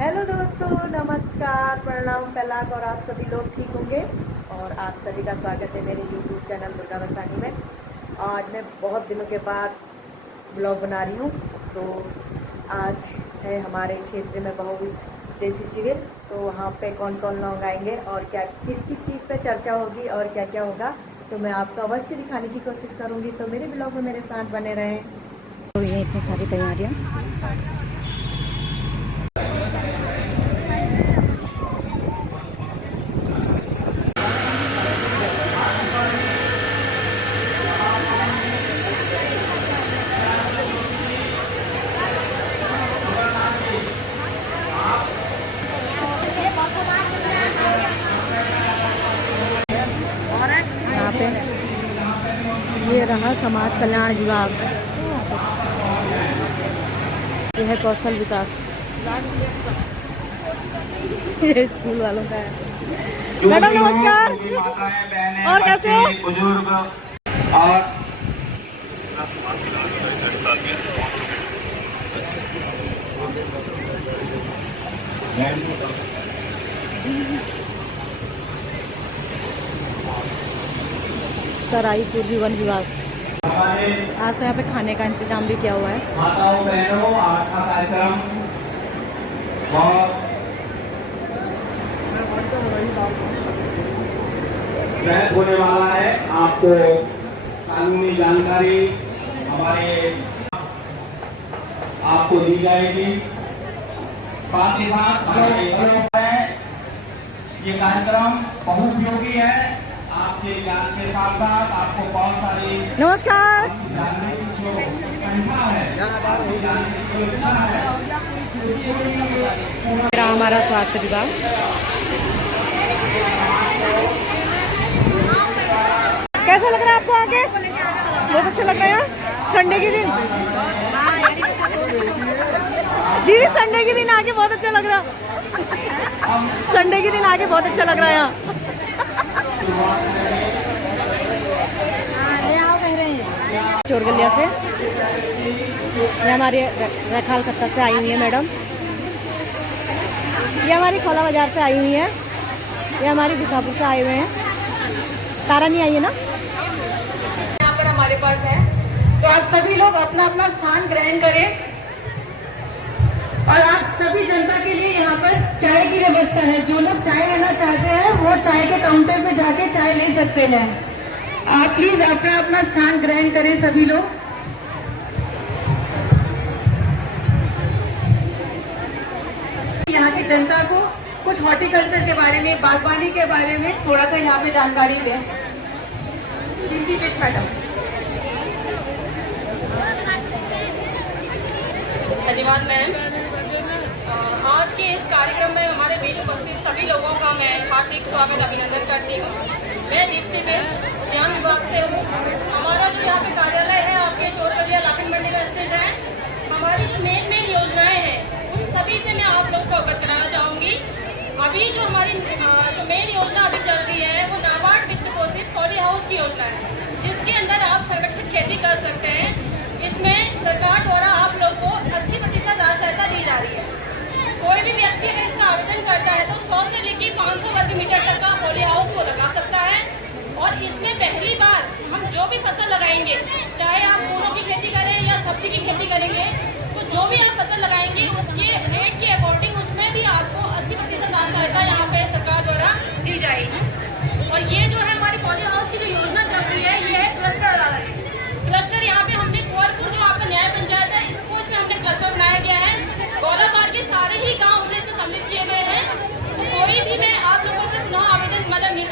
Hello दोस्तों, नमस्कार, प्रणाम, पहलाक और आप सभी लोग ठीक होंगे। और आप सभी का स्वागत है मेरे यूट्यूब चैनल दुर्गा वसानी में। आज मैं बहुत दिनों के बाद ब्लॉग बना रही हूँ। तो आज है हमारे क्षेत्र में बहुउद्देशीय शिविर। तो वहाँ पे कौन कौन लोग आएंगे और क्या किस किस चीज़ पे चर्चा होगी और क्या क्या होगा, तो मैं आपको अवश्य दिखाने की कोशिश करूँगी। तो मेरे ब्लॉग में मेरे साथ बने रहें। तो ये इतनी सारी तैयारियाँ यहाँ पे। ये रहा समाज कल्याण विभाग, ये है कौशल विकास, ये स्कूल वालों का है। मैडम नमस्कार, और कैसे हो? बुजुर्ग और तराई पूर्वी वन विभाग। आज तो यहाँ पे खाने का इंतजाम भी किया हुआ है। माताओं बहनों, आज का कार्यक्रम बहुत वृहद होने वाला है। आपको कानूनी जानकारी आपको दी जाएगी। साथ ही साथ ये कार्यक्रम बहुत उपयोगी है। आपके ज्ञान के साथ साथ आपको बहुत सारी नमस्कार, जानने की जो संख्या है, जानने की जो इच्छा है, हमारा स्वास्थ्य विभाग। कैसा लग रहा है आपको आके? बहुत अच्छा लग रहा है। संडे के दिन दीदी, संडे के दिन आके बहुत अच्छा लग रहा। संडे के दिन आके बहुत अच्छा लग रहा है यहाँ। चोरगलिया से ये हमारी रखाल खत्ता से आई हुई है मैडम। ये हमारी खोला बाजार से आई हुई है। ये हमारी बिसापुर से आए हुए हैं। तारा नहीं आई है ना? यहाँ पर हमारे पास है। तो आप सभी लोग अपना अपना स्थान ग्रहण करें और आप सभी जनता के लिए यहाँ पर चाय की व्यवस्था है। जो लोग चाय लेना चाहते हैं वो चाय के काउंटर पे जाके चाय ले सकते हैं। आप प्लीज अपना अपना स्थान ग्रहण करें सभी लोग। यहाँ की जनता को कुछ हॉर्टिकल्चर के बारे में, बागवानी के बारे में थोड़ा सा यहाँ पे जानकारी दें। मैडम, धन्यवाद मैम। आज के इस कार्यक्रम में हमारे बीच उपस्थित सभी लोगों का मैं हार्दिक स्वागत अभिनंदन करती हूँ। मैं दीप्ति बेस्ट उद्यान विभाग से हूँ। हमारा जो यहाँ पे कार्यालय है आपके चोरगलिया लाफिंग मंडी में स्थित है। हमारी जो मेन योजनाएं हैं उन सभी से मैं आप लोग को अवगत कराना चाहूँगी। अभी जो हमारी जो मेन योजना अभी चल रही है वो नाबार्ड वित्त पोषित पॉली हाउस की योजना है, जिसके अंदर आप संरक्षित खेती कर सकते हैं। इसमें सरकार द्वारा आप लोग को 80% राशि सहायता दी जा रही है। कोई भी व्यक्ति अगर इसका आवेदन करता है तो 100 से लेकर 500 वर्ग मीटर तक का पॉली हाउस को लगा सकता है। और इसमें पहली बार हम जो भी फसल लगाएंगे, चाहे आप फूलों की खेती करें या सब्जी की खेती करेंगे, तो जो भी आप फसल लगाएंगे उसके रेट के अकॉर्डिंग उसमें भी आपको 80% राशि सहायता यहाँ पे सरकार द्वारा दी जाएगी। और ये जो है हमारी पॉली हाउस की जो योजना चल रही है, ये है क्लस्टर वाला। क्लस्टर यहाँ पे हमने कुंवरपुर जो आपका न्याय पंचायत है, इसको इसमें हमने क्लस्टर बनाया गया है। गौलाबाद के सारे ही गांव हमने इसमें सम्मिलित किए गए हैं। तो कोई भी मैं आप लोगों से पुनः आवेदन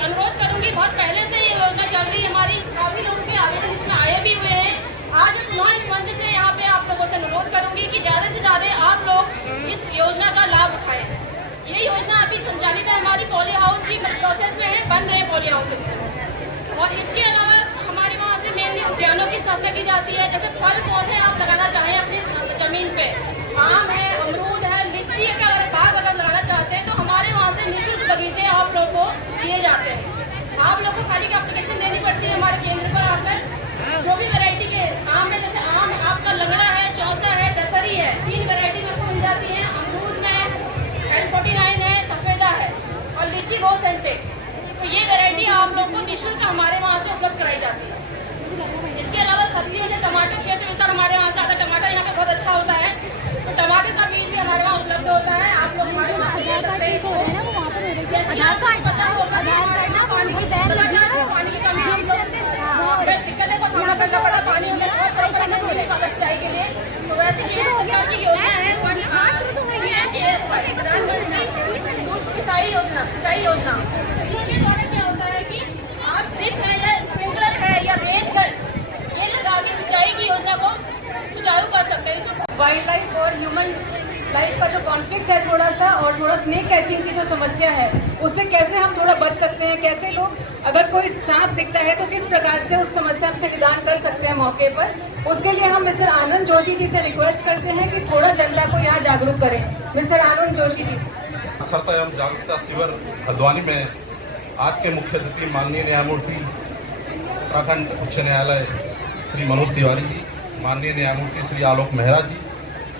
अनुरोध करूंगी। बहुत पहले से ये योजना चल रही है हमारी, काफी लोगों के आवेदन इसमें आए भी हुए हैं। आज मैं पुनः इस मंच से यहाँ पे आप लोगों से अनुरोध करूंगी कि ज्यादा से ज्यादा आप लोग इस योजना का लाभ उठाएं। ये योजना अभी संचालित है, हमारी पॉली हाउस की प्रोसेस में है, बन रहे पॉली हाउसेस। और इसके अलावा हमारे वहाँ से मेनली उद्यानों की स्थापना की जाती है। जैसे फल पौधे आप लगाना चाहें अपनी जमीन पे, आम है, अमरूद है, लीची का अगर बाग अगर लगाना चाहते हैं तो हमारे वहाँ से निःशुल्क बगीचे आप लोग को दिए जाते हैं। आप लोग को खाली एप्लीकेशन देनी पड़ती है हमारे केंद्र पर आकर। जो भी वैरायटी के आम है, जैसे आम आपका लगड़ा है, चौसा है, दशहरी है, 3 वैरायटी में मिल जाती है। अमरूद में सिंचाई के लिए। तो वैसे केंद्र सरकार की योजना है प्रधानमंत्री दूध सिंचाई योजना, इसके द्वारा क्या होता है कि आप ड्रिप है या स्प्रिंकलर है या रेन गन ये लगा के सिंचाई की योजना को सुचारू कर सकते हैं। वाइल्ड लाइफ और ह्यूमन लाइफ का जो कॉन्फ्लिक्ट है थोड़ा सा, और थोड़ा स्नेक कैचिंग की जो समस्या है उससे कैसे हम थोड़ा बच सकते हैं, कैसे लोग अगर कोई सांप दिखता है तो किस प्रकार से उस समस्या से निदान कर सकते हैं मौके पर, उसके लिए हम मिस्टर आनंद जोशी जी से रिक्वेस्ट करते हैं कि थोड़ा जनता को यहाँ जागरूक करें। मिस्टर आनंद जोशी जी। सतत एवं जागरूकता शिविर हल्द्वानी में आज के मुख्य अतिथि माननीय न्यायमूर्ति उत्तराखंड उच्च न्यायालय श्री मनोज तिवारी जी, माननीय न्यायमूर्ति श्री आलोक मेहरा जी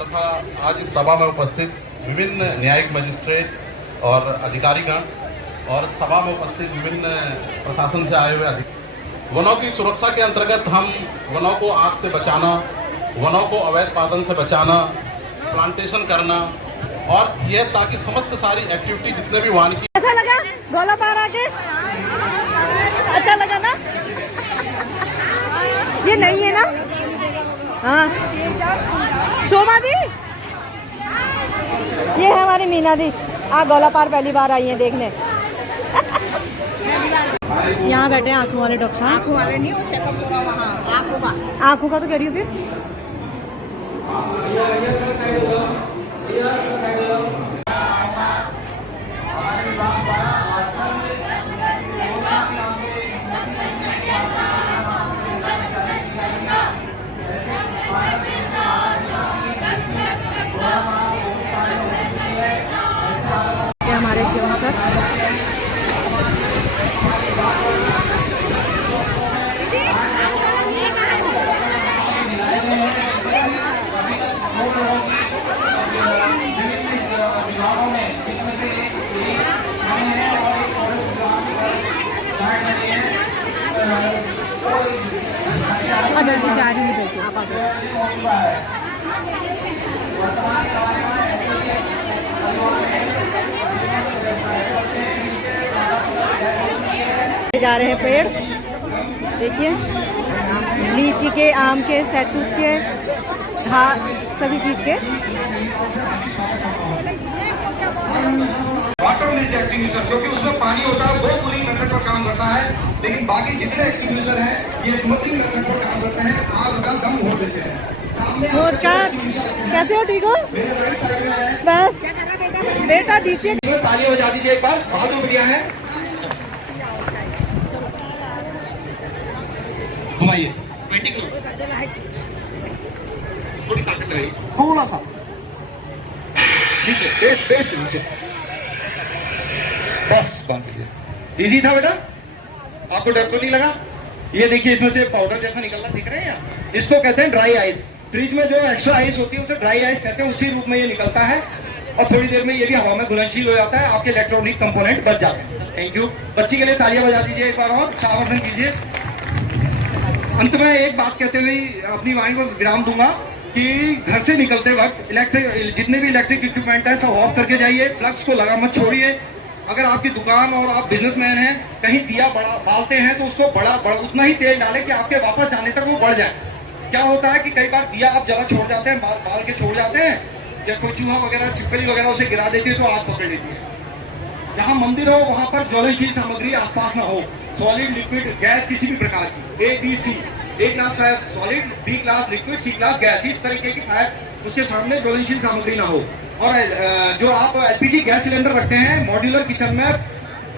तथा आज इस सभा में उपस्थित विभिन्न न्यायिक मजिस्ट्रेट और अधिकारीगण और सभा में उपस्थित विभिन्न प्रशासन से आए हुए अधिकारी। वनों की सुरक्षा के अंतर्गत हम वनों को आग से बचाना, वनों को अवैध पादन से बचाना, प्लांटेशन करना और यह ताकि समस्त सारी एक्टिविटी जितने भी वानिकी। कैसा लगा गोलापार आके? अच्छा लगा ना? ये नहीं है ना? हाँ शोभा दी, ये है हमारी मीना दी। गोलापार पहली बार आई है देखने। यहाँ बैठे हैं आंखों वाले डॉक्टर साहब। आंखों वाले नहीं, वो चेकअप हो रहा वहाँ आंखों का। आंखों का तो कह रही हूँ फिर। हमारे शिवम सर जल्दी जा रही हूँ, आप आ जा रहे हैं पेड़। देखिए लीची के, आम के, सैतूत के, सभी चीज के। वाटर रिलीज एक्सटिंग्विशर क्योंकि उसमें पानी होता है वो कूलिंग मेथड पर काम करता है, लेकिन बाकी जितने एक्सटिंग्विशर हैं ये स्मोकिंग मेथड पर काम करते हैं, आग का दम हो देते हैं। नमस्कार, कैसे हो? ठीक हो? बस बेटा दीजिए, ताली बजा दीजिए एक बार, बहुत शुक्रिया है। घुमाइए, थोड़ी ताकत रही, थोड़ा सा नीचे, बेस नीचे, बस बांध दीजिए। इजी था बेटा, आपको डर तो नहीं लगा? ये देखिए इसमें से पाउडर जैसा निकलना दिख रहे हैं आप, इसको कहते हैं ड्राई आइस। फ्रिज में जो एक्स्ट्रा आइस होती है उसे ड्राई आइस कहते हैं, उसी रूप में ये निकलता है और थोड़ी देर में ये भी हवा में घुलनशील हो जाता है, आपके इलेक्ट्रॉनिक कंपोनेंट बच जाते हैं। Thank you. बच्ची के लिए तालियां बजा दीजिए एक बार और, शाबाश कीजिए। अंत में एक बात कहते हुए अपनी वाणी को विराम दूंगा कि घर से निकलते वक्त जितने भी इलेक्ट्रिक इक्विपमेंट है सब ऑफ करके जाइए, प्लग्स को लगा मत छोड़िए। अगर आपकी दुकान और आप बिजनेसमैन हैं, कहीं दिया बालते हैं तो उसको बड़ा उतना ही तेल डालें कि आपके वापस जाने तक वो बढ़ जाए। क्या होता है कि कई बार दिया आप जला छोड़ जाते हैं, बाल के छोड़ जाते हैं, या कोई चूहा वगैरह छिपकली वगैरह उसे गिरा देती है तो आग पकड़ लेती है। जहाँ मंदिर हो वहाँ पर ज्वलनशील सामग्री आसपास ना हो, सॉलिड लिक्विड गैस किसी भी प्रकार की, A, B, C, A class solid, B class liquid, C class gas, इस तरीके की फायर उसके सामने ज्वलनशील सामग्री ना हो। और जो आप LPG गैस सिलेंडर रखते हैं मॉड्यूलर किचन में,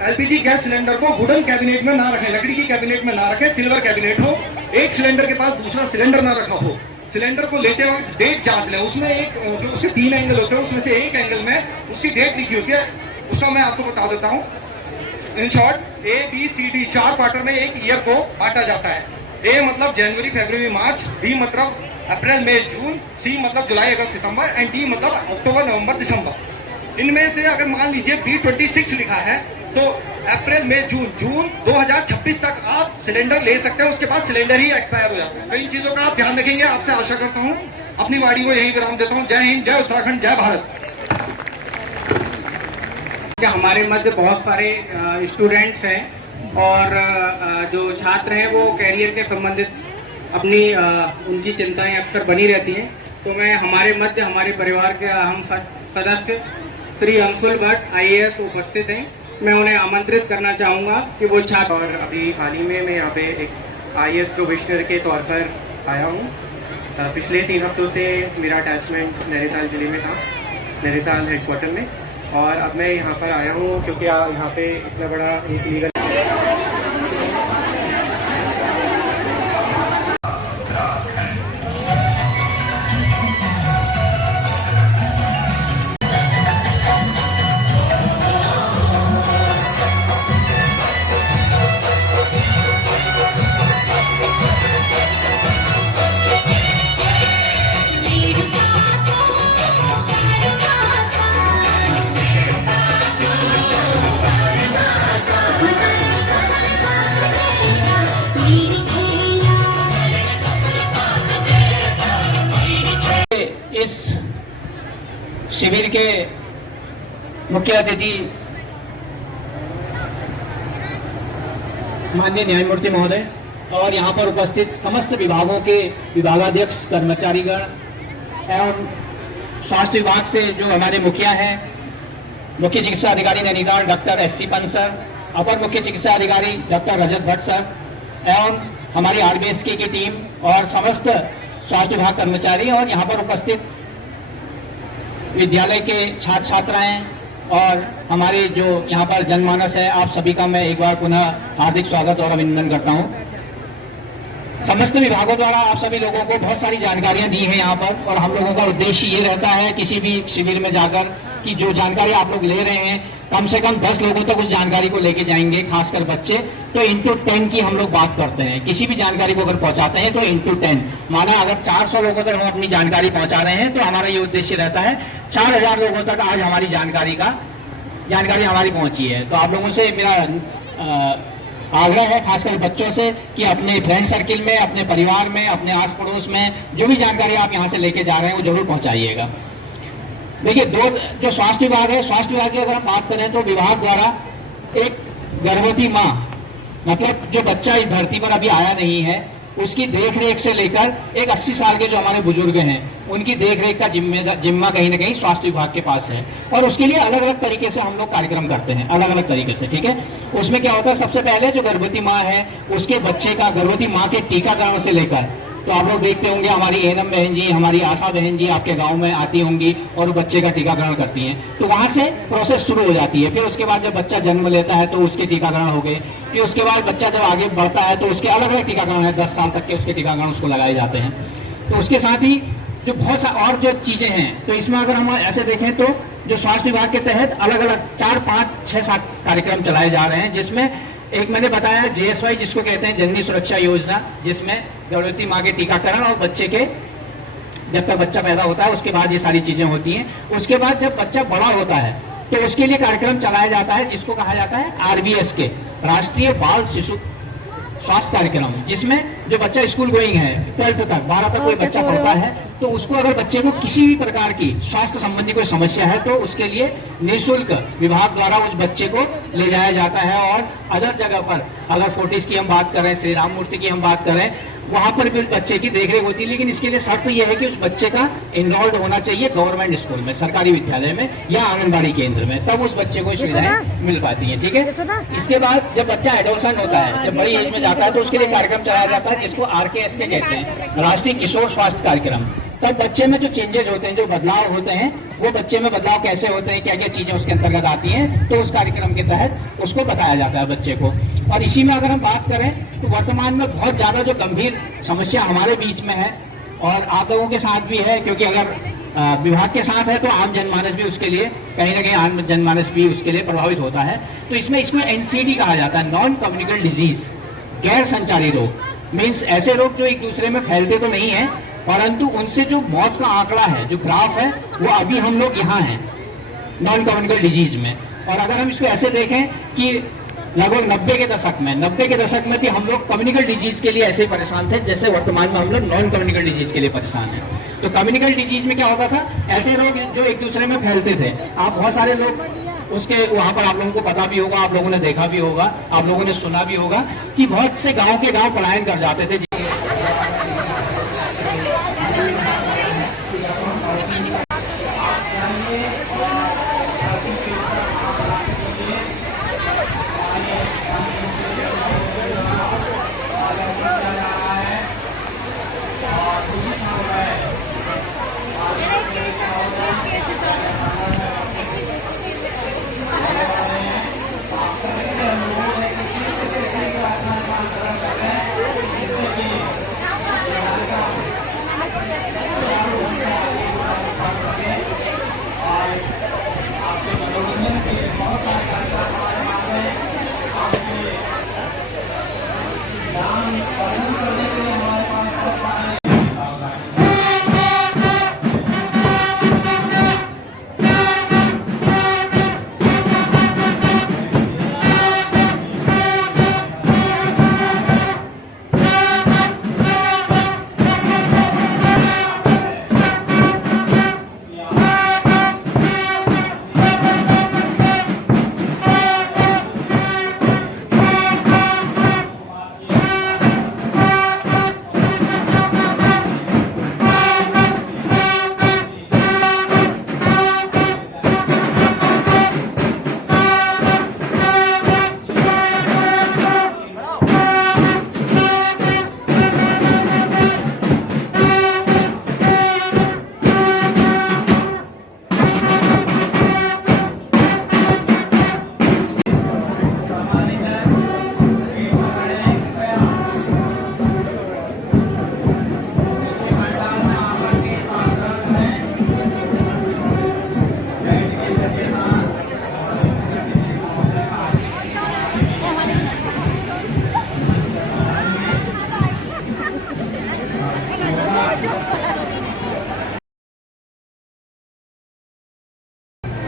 LPG गैस सिलेंडर को वुडन कैबिनेट में ना रखें, लकड़ी की कैबिनेट में ना रखें, सिल्वर कैबिनेट हो। एक सिलेंडर के पास दूसरा सिलेंडर ना रखा हो। सिलेंडर को लेते वक्त डेट जांच लें, उसमें एक जो उसके 3 एंगल होते हैं उसमें से एक एंगल में उसकी डेट लिखी होती है, उसका मैं आपको बता देता हूँ। In short A, B, C, D 4 quarter में एक ईयर को बांटा जाता है। A मतलब जनवरी, फरवरी, मार्च, B मतलब अप्रैल, मई, जून, C मतलब जुलाई, अगस्त, सितंबर एंड D मतलब अक्टूबर, नवंबर, दिसंबर। इनमें से अगर मान लीजिए B26 लिखा है तो अप्रैल, मई, जून 2026 तक आप सिलेंडर ले सकते हैं, उसके बाद सिलेंडर ही एक्सपायर हो जाता है। तो इन चीजों का आप ध्यान रखेंगे, आपसे आशा करता हूँ। अपनी वाणी को यही विराम देता हूँ। जय हिंद, जय उत्तराखंड, जय भारत। हमारे मध्य बहुत सारे स्टूडेंट्स हैं और जो छात्र हैं वो कैरियर के संबंधित अपनी उनकी चिंताएं अक्सर बनी रहती हैं। तो मैं हमारे मध्य हमारे परिवार के अहम सदस्य श्री अंशुल भट्ट IAS उपस्थित हैं। मैं उन्हें आमंत्रित करना चाहूँगा कि वो छात्र, और अभी हाल ही में मैं यहाँ पे एक IAS प्रोबेशनर के तौर पर आया हूँ। पिछले 3 हफ्तों से मेरा अटैचमेंट नैनीताल जिले में था, नैनीताल हेडक्वार्टर में, और अब मैं यहाँ पर आया हूँ क्योंकि यहाँ पे इतना बड़ा एक लीगल इस शिविर के मुख्य अतिथि माननीय न्यायमूर्ति महोदय और यहाँ पर उपस्थित समस्त विभागों के विभागाध्यक्ष, कर्मचारीगण एवं स्वास्थ्य विभाग से जो हमारे मुखिया हैं, मुख्य चिकित्सा अधिकारी Nainital doctor SC Pant sir, अपर मुख्य चिकित्सा अधिकारी डॉक्टर रजत भट्ट सर एवं हमारी RBSK की टीम और समस्त स्वास्थ्य विभाग कर्मचारी और यहाँ पर उपस्थित विद्यालय के छात्र छात्राएं और हमारे जो यहाँ पर जनमानस है, आप सभी का मैं एक बार पुनः हार्दिक स्वागत और अभिनंदन करता हूँ। समस्त विभागों द्वारा आप सभी लोगों को बहुत सारी जानकारियां दी हैं यहाँ पर, और हम लोगों का उद्देश्य ये रहता है किसी भी शिविर में जाकर कि जो जानकारी आप लोग ले रहे हैं कम से कम 10 लोगों तक उस जानकारी को लेके जाएंगे, खासकर बच्चे। तो इंटू 10 की हम लोग बात करते हैं। किसी भी जानकारी को अगर पहुंचाते हैं तो इंटू 10, माना अगर 400 लोगों तक हम अपनी जानकारी पहुंचा रहे हैं तो हमारा ये उद्देश्य रहता है 4000 लोगों तक आज हमारी जानकारी हमारी पहुंची है। तो आप लोगों से मेरा आग्रह है, खासकर बच्चों से, कि अपने फ्रेंड सर्किल में, अपने परिवार में, अपने आस पड़ोस में जो भी जानकारी आप यहाँ से लेके जा रहे हैं वो जरूर पहुंचाइएगा। देखिए, जो स्वास्थ्य विभाग है, स्वास्थ्य विभाग की अगर हम बात करें तो विभाग द्वारा एक गर्भवती माँ, मतलब जो बच्चा इस धरती पर अभी आया नहीं है, उसकी देखरेख से लेकर एक 80 साल के जो हमारे बुजुर्ग हैं उनकी देखरेख का जिम्मा कहीं ना कहीं स्वास्थ्य विभाग के पास है। और उसके लिए अलग अलग तरीके से हम लोग कार्यक्रम करते हैं, अलग अलग तरीके से, ठीक है। उसमें क्या होता है, सबसे पहले जो गर्भवती माँ है उसके बच्चे का, गर्भवती माँ के टीकाकरण से लेकर, तो आप लोग देखते होंगे हमारी ANM बहन जी, हमारी आशा बहन जी आपके गांव में आती होंगी और बच्चे का टीकाकरण करती हैं। तो वहां से प्रोसेस शुरू हो जाती है। फिर उसके बाद जब बच्चा जन्म लेता है तो उसके टीकाकरण हो गए। फिर उसके बाद बच्चा जब आगे बढ़ता है तो उसके अलग अलग टीकाकरण है, 10 साल तक के उसके टीकाकरण उसको लगाए जाते हैं। तो उसके साथ ही जो बहुत सा और जो चीजें हैं, तो इसमें अगर हम ऐसे देखें तो जो स्वास्थ्य विभाग के तहत अलग अलग 4, 5, 6, 7 कार्यक्रम चलाए जा रहे हैं, जिसमें एक मैंने बताया JSY जिसको कहते हैं जननी सुरक्षा योजना, जिसमें गर्भवती माँ के टीकाकरण और बच्चे के जब तक बच्चा पैदा होता है उसके बाद ये सारी चीजें होती हैं। उसके बाद जब बच्चा बड़ा होता है तो उसके लिए कार्यक्रम चलाया जाता है जिसको कहा जाता है RBSK, राष्ट्रीय बाल शिशु स्वास्थ्य कार्यक्रम, जिसमें जो बच्चा स्कूल गोइंग है 12th तक, 12 तक कोई बच्चा पढ़ता है, तो उसको अगर बच्चे को किसी भी प्रकार की स्वास्थ्य संबंधी कोई समस्या है तो उसके लिए निःशुल्क विभाग द्वारा उस बच्चे को ले जाया जाता है। और अदर जगह पर अगर फोर्टिस की हम बात करें, श्री राम मूर्ति की हम बात करें, वहां पर भी उस बच्चे की देखरेख होती है। लेकिन इसके लिए शर्त यह है कि उस बच्चे का इनरोल्ड होना चाहिए गवर्नमेंट स्कूल में, सरकारी विद्यालय में या आंगनबाड़ी केंद्र में, तब उस बच्चे को सुविधाएं मिल पाती हैं, ठीक है। इसके बाद जब बच्चा एडोलसेंट होता है, जब बड़ी एज में जाता है, तो उसके लिए कार्यक्रम चलाया जाता है जिसको RKSK कहते हैं, राष्ट्रीय किशोर स्वास्थ्य कार्यक्रम। तब बच्चे में जो चेंजेज होते हैं, जो बदलाव होते हैं, वो बच्चे में बदलाव कैसे होते हैं, क्या क्या चीजें उसके अंतर्गत आती हैं, तो उस कार्यक्रम के तहत उसको बताया जाता है बच्चे को। और इसी में अगर हम बात करें तो वर्तमान में बहुत ज्यादा जो गंभीर समस्या हमारे बीच में है और आप लोगों के साथ भी है, क्योंकि अगर विभाग के साथ है तो आम जनमानस भी उसके लिए कहीं ना कहीं आम जनमानस भी उसके लिए प्रभावित होता है। तो इसमें इसको NCD कहा जाता है, नॉन कम्युनिकेबल डिजीज, गैर संचारी रोग। मीन्स ऐसे रोग जो एक दूसरे में फैलते तो नहीं है, परंतु उनसे जो मौत का आंकड़ा है, जो ग्राफ है, वो अभी हम लोग यहाँ हैं नॉन कम्युनिकेबल डिजीज में। और अगर हम इसको ऐसे देखें कि लगभग 90 के दशक में भी हम लोग कम्युनिकेबल डिजीज के लिए ऐसे ही परेशान थे जैसे वर्तमान में हम लोग नॉन कम्युनिकेबल डिजीज के लिए परेशान हैं। तो कम्युनिकेबल डिजीज में क्या होता था, ऐसे रोग जो एक दूसरे में फैलते थे। आप बहुत सारे लोग उसके वहां पर आप लोगों को पता भी होगा, आप लोगों ने देखा भी होगा, आप लोगों ने सुना भी होगा कि बहुत से गांव के गांव पलायन कर जाते थे।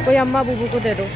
कोई अम्मा बूबू को दे दो।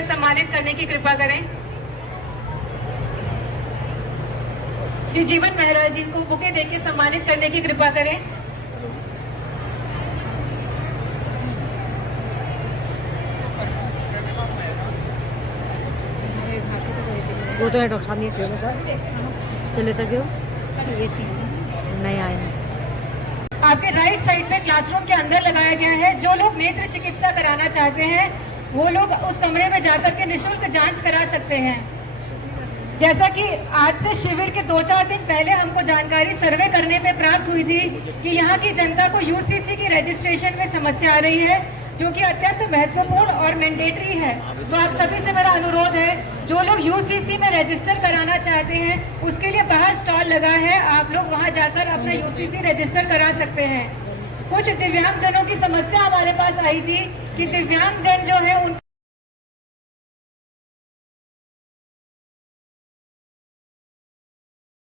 सम्मानित करने की कृपा करें। श्री जीवन मेहरा जी को बुके देके सम्मानित करने की कृपा करें। वो तो है डॉक्टर साहब नहीं चाहिए सर चले तक नहीं आए हैं। आपके राइट साइड पे क्लासरूम के अंदर लगाया गया है। जो लोग नेत्र चिकित्सा कराना चाहते हैं वो लोग उस कमरे में जाकर के निःशुल्क जांच करा सकते हैं। जैसा कि आज से शिविर के 2-4 दिन पहले हमको जानकारी सर्वे करने पे प्राप्त हुई थी कि यहाँ की जनता को यूसीसी की रजिस्ट्रेशन में समस्या आ रही है, जो कि अत्यंत महत्वपूर्ण और मैंडेटरी है। तो आप सभी से मेरा अनुरोध है, जो लोग यूसीसी में रजिस्टर कराना चाहते हैं उसके लिए बाहर स्टॉल लगा है, आप लोग वहाँ जाकर अपना यूसीसी रजिस्टर करा सकते हैं। कुछ दिव्यांग जनों की समस्या हमारे पास आई थी कि दिव्यांग जन जो है उन